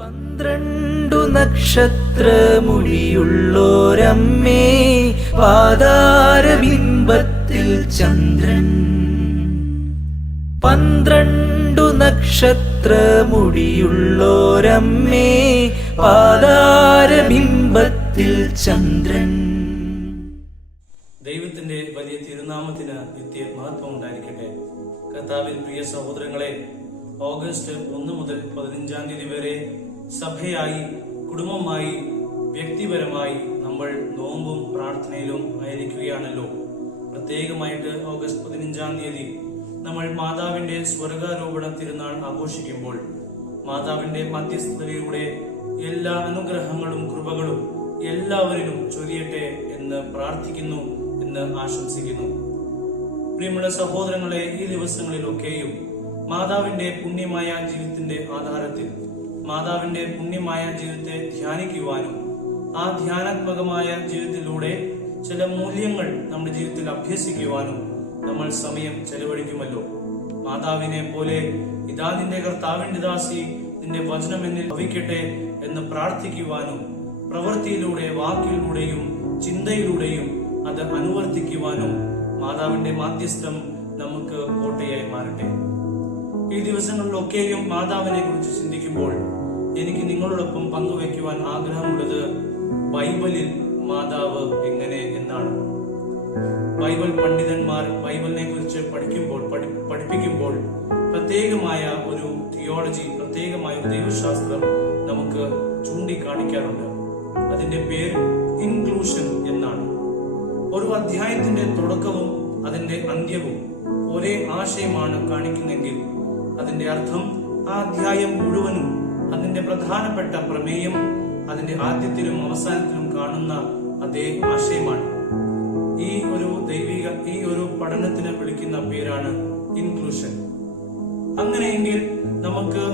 12 നക്ഷത്രമുടിയുള്ളോരമ്മേ, പാതാരബിംബത്തിൽ ചന്ദ്രൻ. 12 നക്ഷത്രമുടിയുള്ളോരമ്മേ, പാതാരബിംബത്തിൽ ചന്ദ്രൻ. ദൈവത്തിന്റെ വലിയ തിരുനാമത്തിന് നിത്യ മഹത്വം ഉണ്ടായിരിക്കട്ടെ. കർത്താവിൽ പ്രിയ സഹോദരങ്ങളെ, ഓഗസ്റ്റ് 1 മുതൽ 15 തീയതി വരെ സഭയായി, കുടുംബമായി, വ്യക്തിപരമായി നമ്മൾ നോമ്പും പ്രാർത്ഥനയിലും ആയിരിക്കുകയാണല്ലോ. പ്രത്യേകമായിട്ട് ഓഗസ്റ്റ് 15 തീയതി നമ്മൾ മാതാവിന്റെ സ്വർഗാരോപണ തിരുനാൾ ആഘോഷിക്കുമ്പോൾ മാതാവിന്റെ മധ്യസ്ഥതയിലൂടെ എല്ലാ അനുഗ്രഹങ്ങളും കൃപകളും എല്ലാവരിലും ചൊരിയട്ടെ എന്ന് പ്രാർത്ഥിക്കുന്നു, എന്ന് ആശംസിക്കുന്നു. പ്രിയമുള്ള സഹോദരങ്ങളെ, ഈ ദിവസങ്ങളിലൊക്കെയും മാതാവിന്റെ പുണ്യമായ ജീവിതത്തിന്റെ ആധാരത്തിൽ മാതാവിന്റെ പുണ്യമായ ജീവിതത്തെ ധ്യാനിക്കുവാനും ആ ധ്യാനാത്മകമായ ജീവിതത്തിലൂടെ ചില മൂല്യങ്ങൾ നമ്മുടെ ജീവിതത്തിൽ അഭ്യസിക്കുവാനും നമ്മൾ സമയം ചെലവഴിക്കുമല്ലോ. മാതാവിനെ പോലെ ഇതാ നിന്റെ കർത്താവിന്റെ ദാസി, നിന്റെ വചനം എന്നിൽ ഭവിക്കട്ടെ എന്ന് പ്രാർത്ഥിക്കുവാനും പ്രവൃത്തിയിലൂടെ, വാക്കിലൂടെയും ചിന്തയിലൂടെയും അത് അനുവർത്തിക്കുവാനും മാതാവിന്റെ മാധ്യസ്ഥം നമുക്ക് കോട്ടയായി മാറട്ടെ. ഈ ദിവസങ്ങളിലൊക്കെയും മാതാവിനെ കുറിച്ച് ചിന്തിക്കുമ്പോൾ എനിക്ക് നിങ്ങളോടൊപ്പം പങ്കുവയ്ക്കുവാൻ ആഗ്രഹമുള്ളത് ബൈബിളിൽ മാതാവ് എങ്ങനെ എന്നാണ്. ബൈബിൾ പണ്ഡിതന്മാർ ബൈബിളിനെ കുറിച്ച് പഠിപ്പിക്കുമ്പോൾ പ്രത്യേകമായ ഒരു തിയോളജി, പ്രത്യേകമായ ഒരു ദൈവശാസ്ത്രം നമുക്ക് ചൂണ്ടിക്കാണിക്കാറുണ്ട്. അതിന്റെ പേര് ഇൻക്ലൂഷൻ എന്നാണ്. ഒരു അധ്യായത്തിന്റെ തുടക്കവും അതിന്റെ അന്ത്യവും ഒരേ ആശയമാണ് കാണിക്കുന്നെങ്കിൽ അതിന്റെ അർത്ഥം ആ അധ്യായം മുഴുവനും അതിന്റെ പ്രധാനപ്പെട്ട പ്രമേയം അതിന്റെ ആദ്യത്തിലും അവസാനത്തിലും കാണുന്ന അതേ ആശയമാണ്. ഈ ഒരു പഠനത്തിന് വിളിക്കുന്ന പേരാണ് ഇൻക്ലൂഷൻ. അങ്ങനെയെങ്കിൽ നമുക്ക്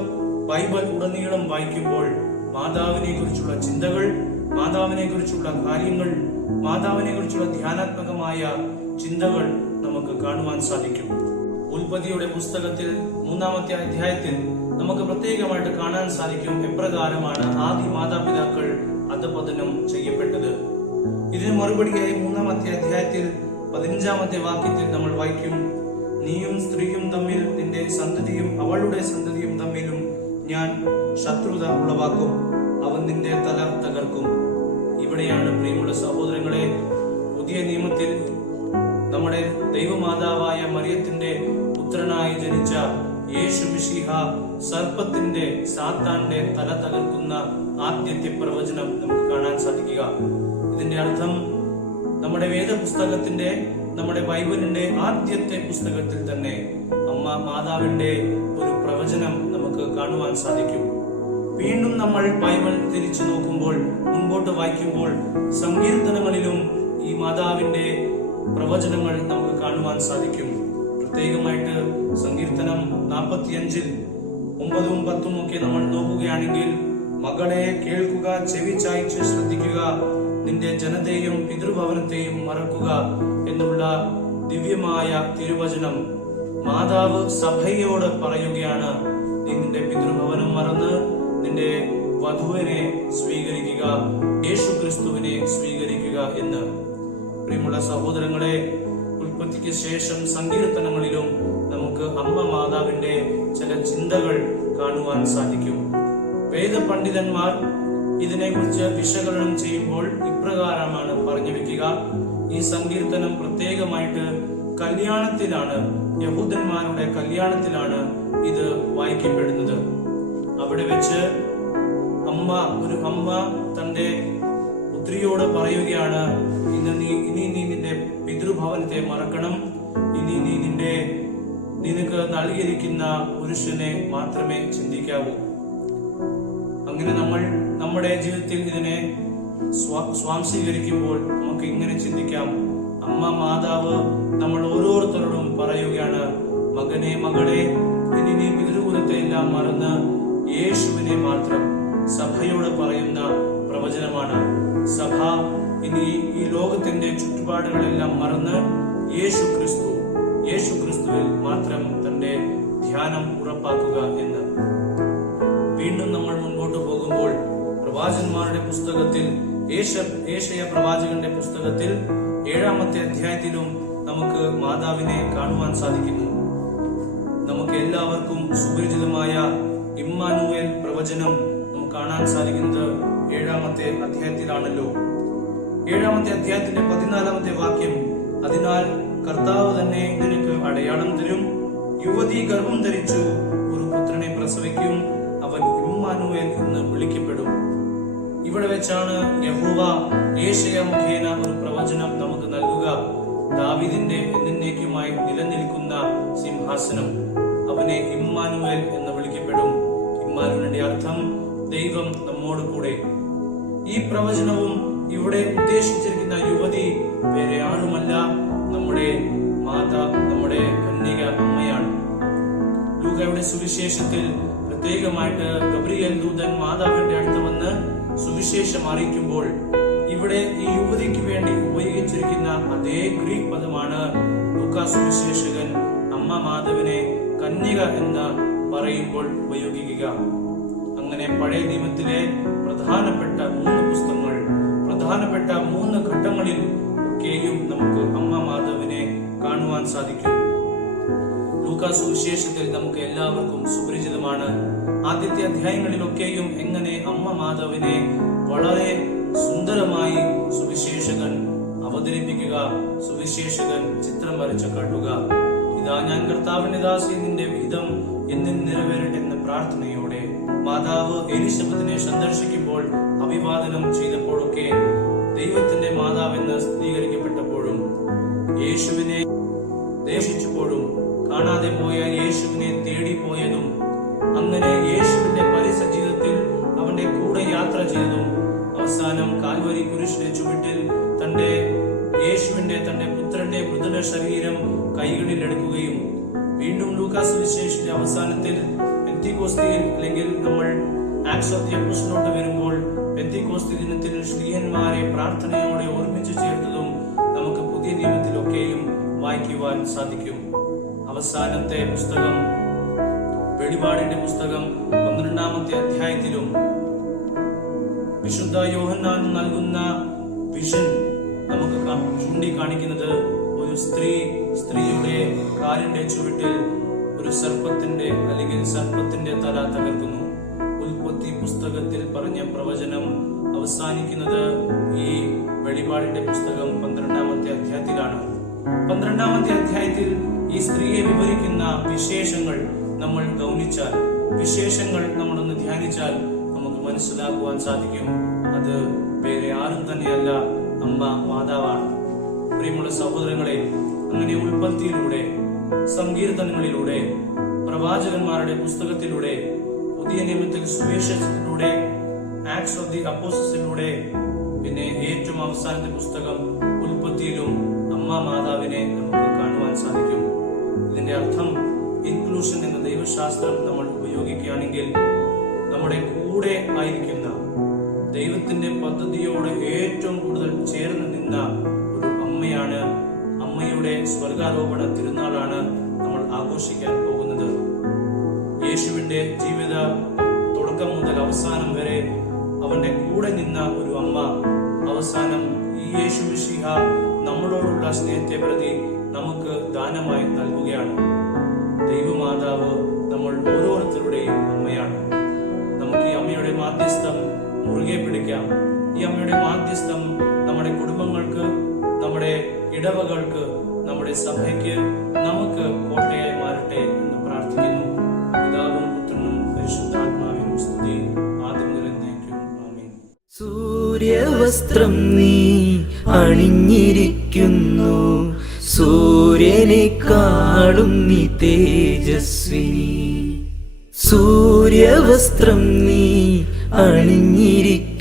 ബൈബിൾ ഉടനീളം വായിക്കുമ്പോൾ മാതാവിനെ കുറിച്ചുള്ള ചിന്തകൾ, മാതാവിനെ കുറിച്ചുള്ള കാര്യങ്ങൾ, മാതാവിനെ കുറിച്ചുള്ള ധ്യാനാത്മകമായ ചിന്തകൾ നമുക്ക് കാണുവാൻ സാധിക്കും. ഉൽപ്പത്തിയുടെ പുസ്തകത്തിൽ 3-ാമത്തെ അധ്യായത്തിൽ നമുക്ക് പ്രത്യേകമായിട്ട് കാണാൻ സാധിക്കും എപ്രകാരമാണ് ആദി മാതാപിതാക്കൾ അധപതനം ചെയ്യപ്പെട്ടത്. ഇതിന് മറുപടിയായി 3-ാമത്തെ അധ്യായത്തിൽ 15-ാമത്തെ വാക്യത്തിൽ നമ്മൾ വായിക്കും, നീയും സ്ത്രീയും തമ്മിൽ, നിന്റെ സന്തതിയും അവളുടെ സന്തതിയും തമ്മിലും ഞാൻ ശത്രുത ഉളവാക്കും, അവൻ നിന്റെ തല തകർക്കും. ഇവിടെയാണ് പ്രിയമുള്ള സഹോദരങ്ങളെ, പുതിയ നിയമത്തിൽ നമ്മുടെ ദൈവമാതാവായ മറിയത്തിന്റെ പുത്രനായി ജനിച്ച യേശു മിശിഹ സർപ്പത്തിന്റെ, സാത്താന്റെ തല തകർക്കുന്ന ആദ്യത്തെ പ്രവചനം നമുക്ക് കാണാൻ സാധിക്കുക. ഇതിന്റെ അർത്ഥം നമ്മുടെ വേദപുസ്തകത്തിന്റെ, നമ്മുടെ ബൈബിളിന്റെ ആദ്യത്തെ പുസ്തകത്തിൽ തന്നെ അമ്മ മാതാവിന്റെ ഒരു പ്രവചനം നമുക്ക് കാണുവാൻ സാധിക്കും. വീണ്ടും നമ്മൾ ബൈബിൾ തിരിച്ചു നോക്കുമ്പോൾ, മുൻപോട്ട് വായിക്കുമ്പോൾ സങ്കീർത്തനങ്ങളിലും ഈ മാതാവിന്റെ പ്രവചനങ്ങൾ നമുക്ക് കാണുവാൻ സാധിക്കും. പ്രത്യേകമായിട്ട് സങ്കീർത്തനം 45 9-ഉം 10-ഉം ഒക്കെ നമ്മൾ നോക്കുകയാണെങ്കിൽ, മകളെ കേൾക്കുക, ചെവി ചായ്ച്ച് ശ്രദ്ധിക്കുക, നിന്റെ ജനതയും പിതൃഭവനത്തെയും മറക്കുക എന്നുള്ള ദിവ്യമായ തിരുവചനം മാതാവ് സഭയോട് പറയുകയാണ്. നീ നിന്റെ പിതൃഭവനം മറന്ന് നിന്റെ വധുവിനെ സ്വീകരിക്കുക, യേശു ക്രിസ്തുവിനെ സ്വീകരിക്കുക എന്ന്. പ്രിയമുള്ള സഹോദരങ്ങളെ, ഉൽപ്പത്തിക്ക് ശേഷം സങ്കീർത്തനങ്ങളിലും നമുക്ക് അമ്മ മാതാവിന്റെ ചില ചിന്തകൾ കാണുവാൻ സാധിക്കും. വേദപണ്ഡിതന്മാർ ഇതിനെക്കുറിച്ച് വിശകലനം ചെയ്യുമ്പോൾ ഇപ്രകാരമാണ് പറഞ്ഞു വെക്കുക. ഈ സങ്കീർത്തനം പ്രത്യേകമായിട്ട് കല്യാണത്തിലാണ്, യഹൂദന്മാരുടെ കല്യാണത്തിലാണ് ഇത് വായിക്കപ്പെടുന്നത്. അവിടെ വെച്ച് ഒരു അമ്മ തന്റെ പുത്രിയോട് പറയുകയാണ്, ഇനി നീ നിന്റെ പിതൃഭവനത്തെ മറക്കണം, ഇനി നീ നിനക്ക് നൽകിയിരിക്കുന്ന പുരുഷനെ മാത്രമേ ചിന്തിക്കാവൂ. അങ്ങനെ നമ്മൾ നമ്മുടെ ജീവിതത്തിൽ ഇതിനെ സ്വാംശീകരിക്കുമ്പോൾ നമുക്ക് ഇങ്ങനെ ചിന്തിക്കാം. അമ്മ മാതാവ് നമ്മൾ ഓരോരുത്തരോടും പറയുകയാണ്, മകനെ, മകളെ, ഇനി നീ പിതൃകുലത്തെ എല്ലാം മറന്ന് യേശുവിനെ മാത്രം. സഭയോട് പറയുന്ന പ്രവചനമാണ്. സഭ ഇനി ഈ ലോകത്തിന്റെ ചുറ്റുപാടുകളെല്ലാം മറന്ന് യേശു ക്രിസ്തുവിൽ മാത്രം തന്റെ ധ്യാനം ഉറപ്പാക്കുക എന്ന്. വീണ്ടും നമ്മൾ മുൻപോട്ട് പോകും പ്രവാചകന്മാരുടെ പുസ്തകത്തിൽ ഏശയ പ്രവാചകന്റെ പുസ്തകത്തിൽ 7-ാമത്തെ അധ്യായത്തിലും നമുക്ക് മാതാവിനെ കാണുവാൻ സാധിക്കുന്നു. നമുക്ക് എല്ലാവർക്കും സുപരിചിതമായ ഇമ്മാനുവേൽ പ്രവചനം നമുക്ക് കാണാൻ സാധിക്കുന്നത് 7-ാമത്തെ അധ്യായത്തിലാണല്ലോ. 7-ാമത്തെ അധ്യായത്തിന്റെ 14-ാമത്തെ വാക്യം, അതിനാൽ കർത്താവ് തന്നെ നിനക്ക് അടയാളം തരും, യുവതി ഗർഭം ധരിച്ചു ഒരു പുത്രനെ പ്രസവിക്കും, അവൻ ഇമ്മാനുവേൽ എന്ന് വിളിക്കപ്പെടും. ഇവിടെ വെച്ചാണ് യഹോവ ഏശയ മുഖേന ഒരു പ്രവചനം നമുക്ക് നൽകുക. ദാവീദിന്റെ എന്നേക്കുമായി നിലനിൽക്കുന്ന സിംഹാസനം, അവനെ ഇമ്മാനുവേൽ എന്ന് വിളിക്കപ്പെടും. ഇമ്മാനുവേലിന്റെ അർത്ഥം ദൈവം നമ്മോട് കൂടെ. ഈ പ്രവചനവും ഇവിടെ ഉദ്ദേശിച്ചിരിക്കുന്ന യുവതി വേറെ ആരുമല്ല, നമ്മുടെ നമ്മുടെ കന്യക അമ്മയാണ്. ലൂക്കയുടെ സുവിശേഷത്തിൽ പ്രത്യേകമായിട്ട് ഗബ്രിയേൽ ദൂതൻ മാതാവിന്റെ അടുത്ത് വന്ന് സുവിശേഷം അറിയിക്കുമ്പോൾ ഇവിടെ ഈ യുവതിക്ക് വേണ്ടി ഉപയോഗിച്ചിരിക്കുന്ന അതേ ഗ്രീക്ക് പദമാണ് ലൂക്കാ സുവിശേഷകൻ അമ്മ മാതാവിനെ കന്യക എന്ന് പറയുമ്പോൾ ഉപയോഗിക്കുക. അങ്ങനെ പഴയ നിയമത്തിലെ പ്രധാനപ്പെട്ട 3 പുസ്തകങ്ങൾ, പ്രധാനപ്പെട്ട 3 ഘട്ടങ്ങളിൽ ഒക്കെയും നമുക്ക് അമ്മ മാതാവിനെ കാണുവാൻ സാധിക്കും. ലൂക്കാ സുവിശേഷത്തിൽ നമുക്ക് എല്ലാവർക്കും സുപരിചിതമാണ്. ആദ്യത്തെ അധ്യായങ്ങളിലൊക്കെയും എങ്ങനെ അമ്മ മാതാവിനെ വളരെ സുന്ദരമായി സുവിശേഷകൻ അവതരിപ്പിക്കുക, സുവിശേഷകൻ ചിത്രം വരച്ച് കാട്ടുക. ഇതാ ഞാൻ കർത്താവിന്റെ ദാസി, നിന്റെ വിഹിതം എന്നിൽ നിറവേറട്ടെ എന്ന പ്രാർത്ഥനയോടെ മാതാവ് എലിശബത്തിനെ സന്ദർശിക്കുമ്പോൾ അഭിവാദനം ചെയ്തപ്പോഴൊക്കെ ദൈവത്തിന്റെ മാതാവെന്ന് സ്ഥിരീകരിക്കപ്പെട്ടപ്പോഴും യേശുവിനെ ദേശിച്ചപ്പോഴും കാണാതെ പോയ യേശുവിനെ തേടിപ്പോയതും അങ്ങനെ യേശുവിന്റെ പരിസര ജീവിതത്തിൽ അവന്റെ കൂടെ യാത്ര ചെയ്തതും അവസാനം കാൽവരി കുരിശിന്റെ ചുവട്ടിൽ തന്റെ പുത്രന്റെ മൃദുല ശരീരം കൈകളിൽ എടുക്കുകയും വീണ്ടും ലൂക്കാ സുവിശേഷത്തിന്റെ അവസാനത്തിൽ പെന്തിക്കോസ്തിയിൽ, അല്ലെങ്കിൽ നമ്മൾ ആക്ട്സ് ഓഫ് ദി അപ്പോസ്തലനോട്ട് വരുമ്പോൾ പെന്തിക്കോസ്തി ദിനത്തിൽ ശ്ലീഹന്മാരെ പ്രാർത്ഥനയോടെ ഓർമ്മിച്ചു ചേർത്തതും നമുക്ക് പുതിയ നിയമത്തിലൊക്കെയും വായിക്കുവാൻ സാധിക്കും. അവസാനത്തെ പുസ്തകം വെളിപാടിന്റെ പുസ്തകം 12-ാമത്തെ അധ്യായത്തിലും വിശുദ്ധ യോഹന്നാൻ നൽകുന്ന വിഷൻ നമുക്ക് ചൂണ്ടിക്കാണിക്കുന്നത് ഒരു സ്ത്രീയുടെ കാലിന്റെ ചുവട്ടിൽ ഒരു സർപ്പത്തിന്റെ തല തകർക്കുന്നു. ഉൽപ്പത്തി പുസ്തകത്തിൽ പറഞ്ഞ പ്രവചനം അവസാനിക്കുന്നത് ഈ വെളിപാടിന്റെ പുസ്തകം 12-ാമത്തെ അധ്യായത്തിലാണ്. 12-ാമത്തെ അധ്യായത്തിൽ ഈ സ്ത്രീയെ വിവരിക്കുന്ന വിശേഷങ്ങൾ നമ്മൾ ഗൗനിച്ചാൽ, വിശേഷങ്ങൾ നമ്മളൊന്ന് ധ്യാനിച്ചാൽ നമുക്ക് മനസ്സിലാക്കുവാൻ സാധിക്കും, അത് വേറെ ആരും തന്നെയല്ല, അമ്മ മാതാവാണ്. പ്രിയമുള്ള സഹോദരങ്ങളെ, അങ്ങനെ ഉൽപ്പത്തിയിലൂടെ, സങ്കീർത്തനങ്ങളിലൂടെ, പ്രവാചകന്മാരുടെ പുസ്തകത്തിലൂടെ, പുതിയ നിയമത്തിൽ സുവിശേഷത്തിലൂടെ, ആക്ട്സ് ഓഫ് ദി അപ്പോസ്റ്റൽസിലൂടെ, പിന്നെ ഏറ്റവും അവസാനത്തെ പുസ്തകം ഉൽപ്പത്തിയിലും അമ്മ മാതാവിനെ നമുക്ക് കാണുവാൻ സാധിക്കും. ഇതിന്റെ അർത്ഥം ഇൻക്ലൂഷൻ എന്ന ദൈവശാസ്ത്രം നമ്മൾ ഉപയോഗിക്കുകയാണെങ്കിൽ നമ്മുടെ കൂടെ ആയിരിക്കുന്ന ദൈവത്തിന്റെ പദ്ധതിയോട് ഏറ്റവും കൂടുതൽ ചേർന്ന് നിന്ന ഒരു അമ്മയാണ്. അമ്മയുടെ സ്വർഗാരോപണ തിരുനാളാണ് നമ്മൾ ആഘോഷിക്കാൻ പോകുന്നത്. യേശുവിന്റെ ജീവിത തുടക്കം മുതൽ അവസാനം വരെ അവന്റെ കൂടെ നിന്ന ഒരു അമ്മ അവസാനം ഈ യേശു മിശിഹ നമ്മളോടുള്ള സ്നേഹത്തെ പ്രതി നമുക്ക് ദാനമായി നൽകുകയാണ്. ദൈവമാതാവ് നമ്മൾ ഓരോരുത്തരുടെയും അമ്മയാണ്. നമുക്ക് ഈ അമ്മയുടെ മാധ്യസ്ഥം മുറുകെ പിടിക്കാം. ഈ അമ്മയുടെ മാധ്യസ്ഥം നമ്മുടെ കുടുംബങ്ങൾക്ക്, നമ്മുടെ ഇടവകൾക്ക്, നമ്മുടെ സഭയ്ക്ക്, നമുക്ക് കോട്ടയായി മാറട്ടെ എന്ന് പ്രാർത്ഥിക്കുന്നു. പിതാവും പുത്രനും പരിശുദ്ധാത്മാവിനും സ്തുതി, ആദ്യം മുതൽ എന്നേക്കും. ആമേൻ. സൂര്യവസ്ത്രം നീ അണിഞ്ഞിരിക്കുന്നു, സൂര്യനെക്കാളും നീ തേജസ്വിനി. സൂര്യവസ്ത്രം നീ അണിഞ്ഞിരിക്കുന്നു,